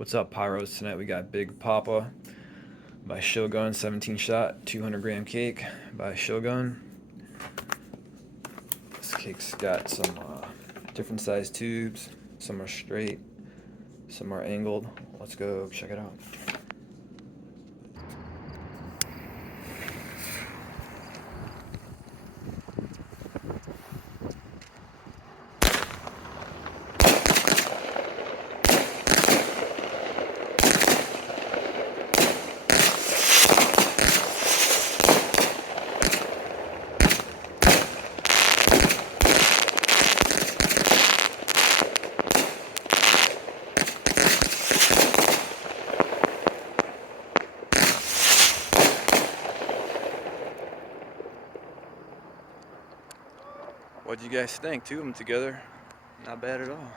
What's up, Pyros? Tonight we got Big Poppa by Shogun, 17 shot, 200 gram cake by Shogun. This cake's got some different size tubes. Some are straight, some are angled. Let's go check it out. What do you guys think? Two of them together, not bad at all.